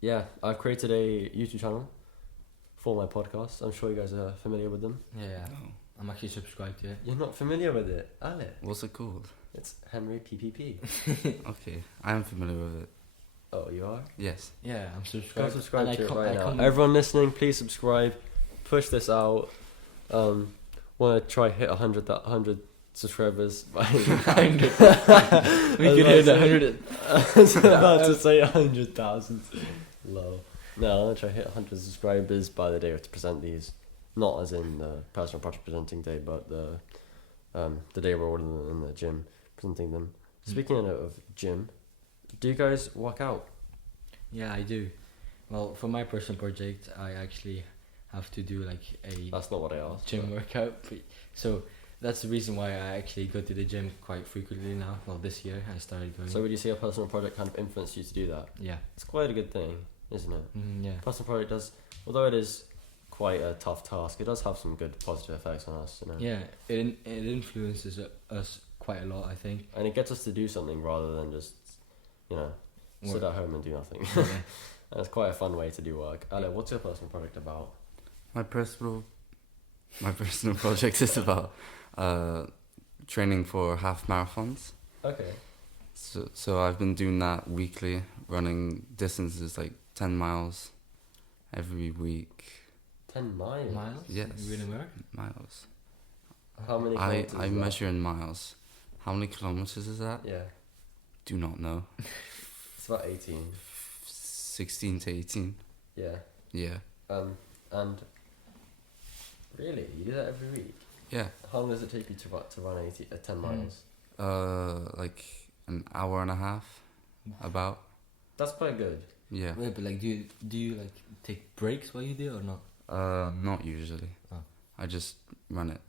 Yeah, I've created a YouTube channel for my podcast. I'm sure you guys are familiar with them. Yeah, No. I'm actually subscribed to it. You're not familiar with it, Ale? What's it called? It's Henry PPP. Okay, I am familiar with it. Oh, you are? Yes. Yeah, I'm Go subscribed. subscribe And to it I right now. comment- Everyone listening, please subscribe. Push this out. Want to try hit 100 subscribers by 100. We I could was hit about 100. I was about to say 100,000. Low. No, I'm going to try hit 100 subscribers by the day to present these. Not as in the personal project presenting day, but the day we're all in the gym presenting them. Speaking of gym, do you guys work out? Yeah, I do. Well, for my personal project, I actually have to do like a That's not what I asked. gym workout. So that's the reason why I actually go to the gym quite frequently now. Well, this year I started going. So would you say a personal project kind of influenced you to do that? Yeah. It's quite a good thing, isn't it? Yeah. Personal project does, although it is quite a tough task, it does have some good positive effects on us, you know. Yeah, it influences us quite a lot, I think. And it gets us to do something rather than just, sit Work. at home and do nothing. Yeah. And it's quite a fun way to do work. Ale, what's your personal project about? My personal project is about training for half marathons. Okay. So I've been doing that weekly, running distances like 10 miles every week. 10 miles? Miles? Yes. You in America? Miles. How many I kilometers is that? measure in miles. How many kilometers is that? Yeah. Do not know. It's about 18. 16 to 18. Yeah. Yeah. And really, you do that every week? Yeah. How long does it take you to run 10 miles? Like an hour and a half, about. That's quite good. Yeah. Wait, but like, do you like take breaks while you do it or not? Not usually. Oh. I just run it.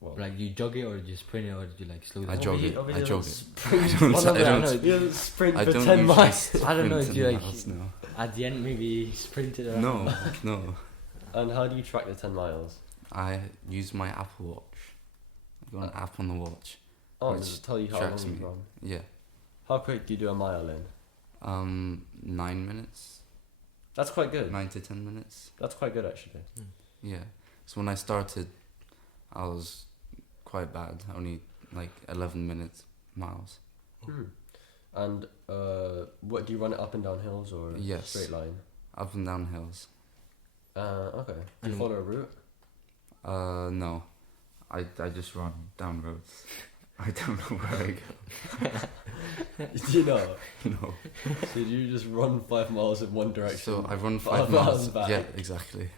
Well, Like, do you jog it or do you sprint it or do you like slow down? I jog it. obviously I don't jog it. sprint. I don't. Well, no, I but I don't. know You don't sprint I for don't 10 usually miles. I don't know, sprint do you 10 like- miles, no. At the end, maybe sprint it around. No, no. And how do you track the 10 miles? I use my Apple Watch. I've got an app on the watch. Oh, Which does it tell you how tracks long you've me. run? Yeah. How quick do you do a mile in? 9 minutes. That's quite good. 9 to 10 minutes. That's quite good, actually. Yeah. So when I started, I was quite bad. Only like 11 minutes miles. Hmm. And what do you run it up and down hills or Yes. straight line? Up and down hills. Okay. Do you And- follow a route? No. I just run down roads. I don't know where I go. Do you know? No. Did you just run 5 miles in one direction? So I run 5 5 miles miles. back. Yeah, exactly.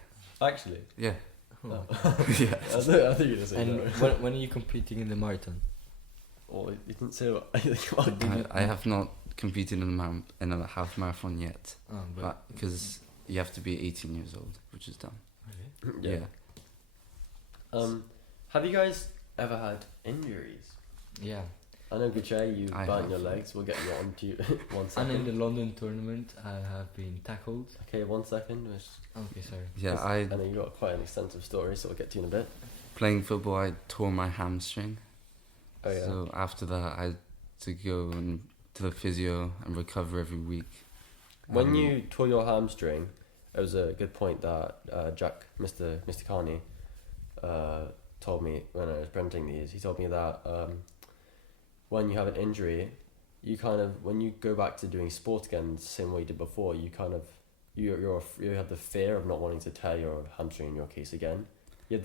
Actually? Yeah. No. Yeah. I thought you were going to say And no. when are you competing in the marathon? Well, you didn't say what did you... I have not competed in a half marathon yet, Oh, but because you have to be 18 years old, which is done. Yeah. Yeah. Have you guys ever had injuries? yeah. I know, Gucci, you I burnt have. your legs. We'll get you on to you 1 And second. in the London tournament, I have been tackled. Okay, 1 second. Okay, sorry. Yeah, I know you got quite an extensive story, so we'll get to you in a bit. playing football, I tore my hamstring. Oh yeah. So after that, I had to go to the physio and recover every week. When you tore your hamstring, it was a good point that Jack, Mr. Carney, told me when I was presenting these. He told me that when you have an injury, you kind of, when you go back to doing sport again the same way you did before, you kind of you have the fear of not wanting to tear your hamstring in your case again. You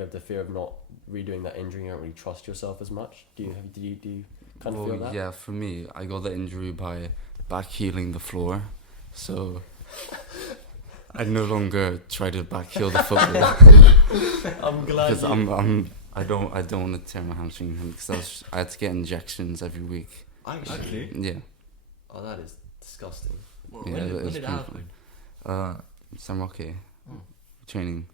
have the fear of not redoing that injury. You don't really trust yourself as much. Do you kind of feel that? Yeah, for me, I got the injury by backheeling the floor, so I no longer try to backheel the football I'm glad. because I don't want to tear my hamstring because I had to get injections every week. Actually. Yeah, Oh, that is disgusting. When, Yeah, did, that when is did it painful. happen? San Roque Oh. training.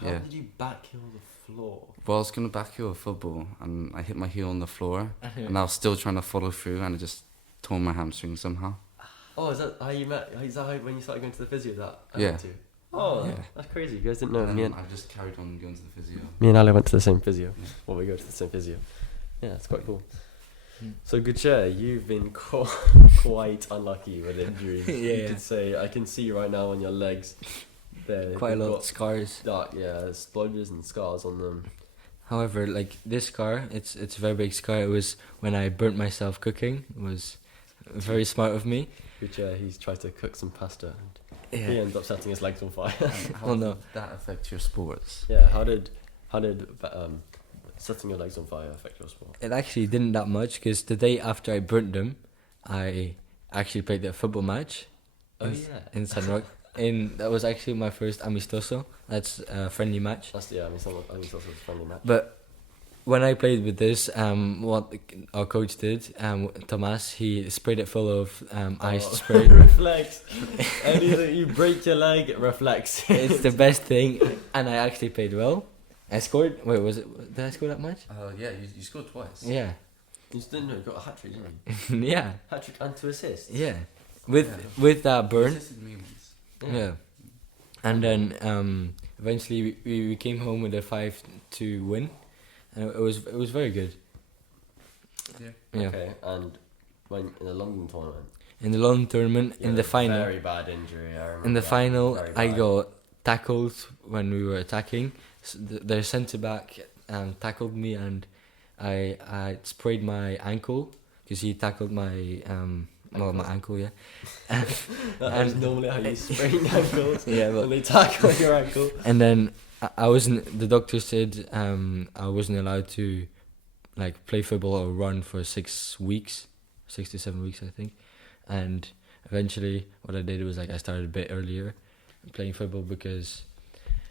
How Yeah. did you backheel the floor? Well, I was gonna backheel a football and I hit my heel on the floor and I was still trying to follow through and I just tore my hamstring somehow. Oh, is that how you met? Is that how, when you started going to the physio that? Yeah. went to? Oh, Yeah. that's crazy. You guys didn't know. And Me then and I've just carried on going to the physio. Ali went to the same physio. Yeah. Well, we go to the same physio. Yeah, it's quite cool. So Gucci, you've been quite unlucky with injuries. You Yeah. could say I can see right now on your legs. There, Quite a you've lot got of scars. dark, yeah, splodges and scars on them. However, like this scar, it's a very big scar. It was when I burnt myself cooking. It was very smart of me. Gucci, he's tried to cook some pasta. And he Yeah. ends up setting his legs on fire. And how Oh, no. did that affect your sports? Yeah, how did setting your legs on fire affect your sport? It actually didn't that much because the day after I burnt them, I actually played a football match in San Roque. That was actually my first amistoso. That's a friendly match. That's I mean, it's also a friendly match. But when I played with this, what our coach did, Tomas, he sprayed it full of ice spray. Reflex. Anything you break your leg, it reflects. It's the best thing, and I actually played well. I scored. Wait, did I score that much? Yeah, you scored twice. Yeah, You didn't know you got a hat trick, didn't you? yeah, Hat trick and 2 assists. yeah. With that You burn, assisted me once. yeah. And then eventually we came home with a 5-2 win, and it was very good. Yeah. Yeah. Okay, and when in the London tournament. In the London tournament, you in had the a final, Very bad injury. I remember. in the that. final, Very I bad. got tackled when we were attacking. So their centre back tackled me, and I sprayed my ankle because he tackled my my ankle, yeah. That is and- normally how you sprain ankles. Yeah, When but they tackle your ankle. and then I wasn't. The doctor said I wasn't allowed to like play football or run for 6 weeks, 6 to 7 weeks, I think. And eventually, what I did was like I started a bit earlier playing football because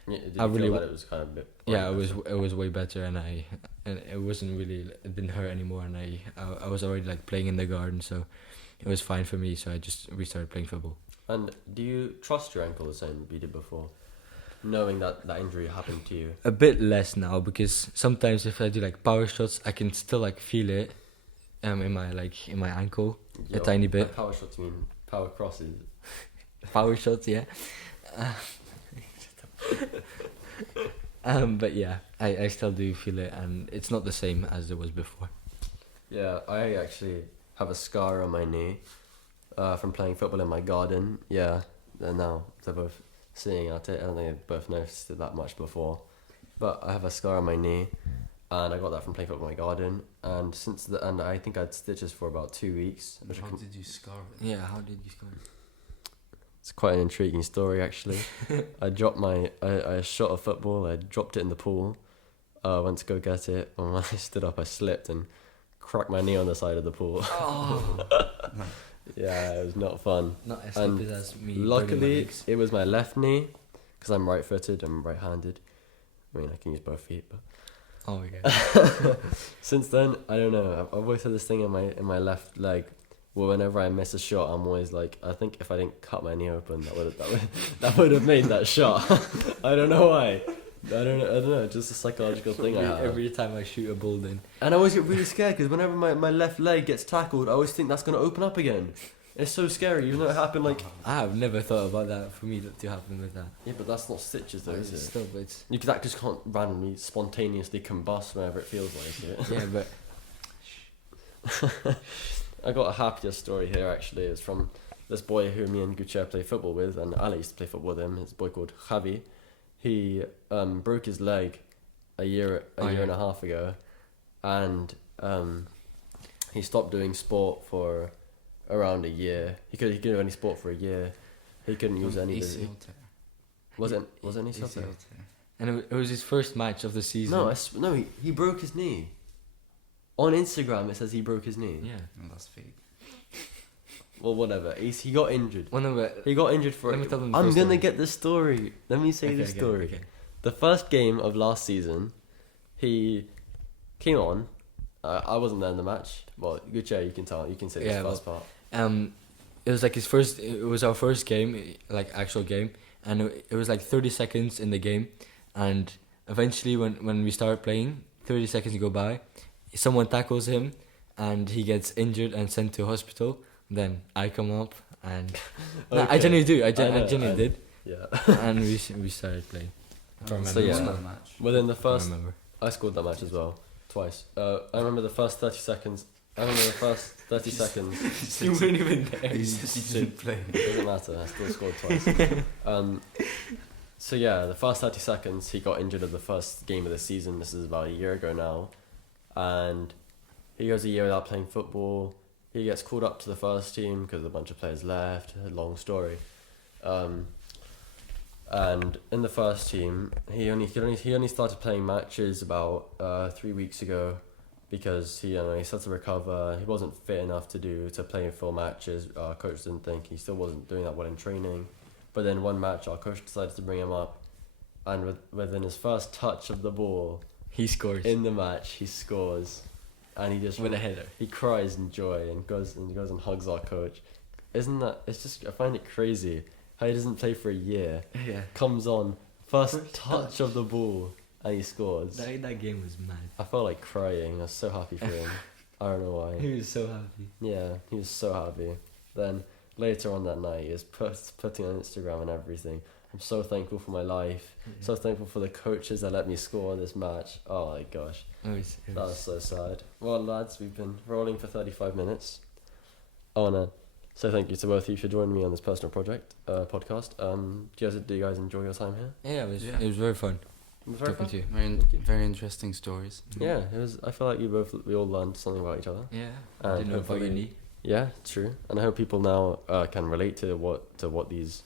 Yeah, did I you really feel w- that it was kind of a bit. yeah, it was way better, and it wasn't really, it didn't hurt anymore, and I was already like playing in the garden, so it was fine for me. So I just restarted playing football. And do you trust your ankle the same you did before, knowing that that injury happened to you? A bit less now because sometimes if I do like power shots, I can still like feel it, in my ankle a tiny bit. By power shots, you mean power crosses? Power shots, yeah. But yeah, I still do feel it, and it's not the same as it was before. Yeah, I actually have a scar on my knee from playing football in my garden. Yeah, and now they're both seeing at it. I don't think they both noticed it that much before. But I have a scar on my knee, and I got that from playing football in my garden. And and I think I had stitches for about 2 weeks. Which How did you scar it? Yeah, how did you score? It's quite an intriguing story, actually. I shot a football, I dropped it in the pool, went to go get it, and when I stood up I slipped and cracked my knee on the side of the pool. Oh, Yeah, it was not fun. not as And stupid as me. burning my Luckily, legs. it was my left knee, because I'm right-footed and right-handed. I mean, I can use both feet, but... Oh yeah. Since then, I don't know, I've always had this thing in my left leg. Well, whenever I miss a shot, I'm always like, I think if I didn't cut my knee open, that would have made that shot. I don't know why. I don't know. Just a psychological thing I have. Every time I shoot a ball, then And I always get really scared because whenever my left leg gets tackled, I always think that's gonna open up again. It's so scary. Even though it happened like. I have never thought about that for me to happen with that. Yeah, but that's not stitches though, is it? Still, but it's That just can't randomly, spontaneously combust whenever it feels like it. yeah, but I got a happier story here actually. It's from this boy who me and Gucci play football with, and Ali used to play football with him. It's a boy called Javi. He broke his leg a year and a half ago, and he stopped doing sport for around a year. He couldn't do any sport for a year. He couldn't use any. ACL tear. Was it an ACL tear? tear. and it was his first match of the season. No, he broke his knee. On Instagram, it says he broke his knee. Yeah. No, that's fake. Well, whatever. He got injured. One of it. He got injured for. Let me tell them the I'm full gonna story. get the story. Let me say the story. The first game of last season, he came on. I wasn't there in the match. Well, Gucci, you can tell. You can say this Yeah, first part. It was like his first. It was our first game, like actual game, and it was like 30 seconds in the game, and eventually when we start playing, 30 seconds go by, someone tackles him, and he gets injured and sent to hospital. Then I come up and no, I Okay. genuinely do. I know, genuinely did, Yeah. and we started playing. I don't So, remember. yeah. what Score score. match. Within the I don't first, remember. I scored that match as well twice. I remember the first 30 seconds. I remember the first 30 seconds. You weren't even there. He said he didn't play. Doesn't matter. I still scored twice. So yeah, the first 30 seconds he got injured at the first game of the season. This is about a year ago now, and he goes a year without playing football. He gets called up to the first team because a bunch of players left. A long story. And in the first team, he only started playing matches about 3 weeks ago, because he started to recover. He wasn't fit enough to play in full matches. Our coach didn't think he still wasn't doing that well in training. But then one match, our coach decided to bring him up, and within his first touch of the ball He scores. in the match, he scores, and he just With a header. He cries in joy and goes and hugs our coach. Isn't that? It's just, I find it crazy how he doesn't play for a year. Yeah. Comes on first touch of the ball and he scores. That game was mad. I felt like crying. I was so happy for him. I don't know why. He was so happy. Yeah, he was so happy. Then later on that night, he was putting on Instagram and everything. I'm so thankful for my life. So thankful for the coaches that let me score this match. Oh my gosh, It that was so sad. Well, lads, we've been rolling for 35 minutes. I wanna say thank you to both of you for joining me on this personal project podcast. Do you guys enjoy your time here? Yeah, Yeah. it was very fun It was very talking fun. to you. Very interesting stories. Yeah, it was. I feel like we all learned something about each other. Yeah. And I didn't know about hopefully- uni. Yeah, true. And I hope people now can relate to what these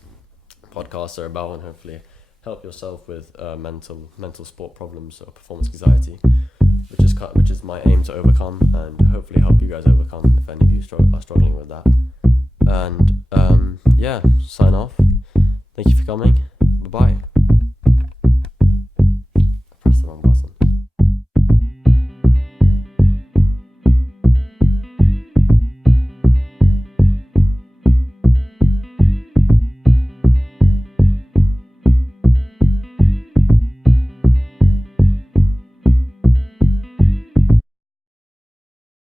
podcasts are about, and hopefully help yourself with mental sport problems or performance anxiety, which is my aim to overcome, and hopefully help you guys overcome if any of you are struggling with that. And yeah, sign off. Thank you for coming. Bye bye.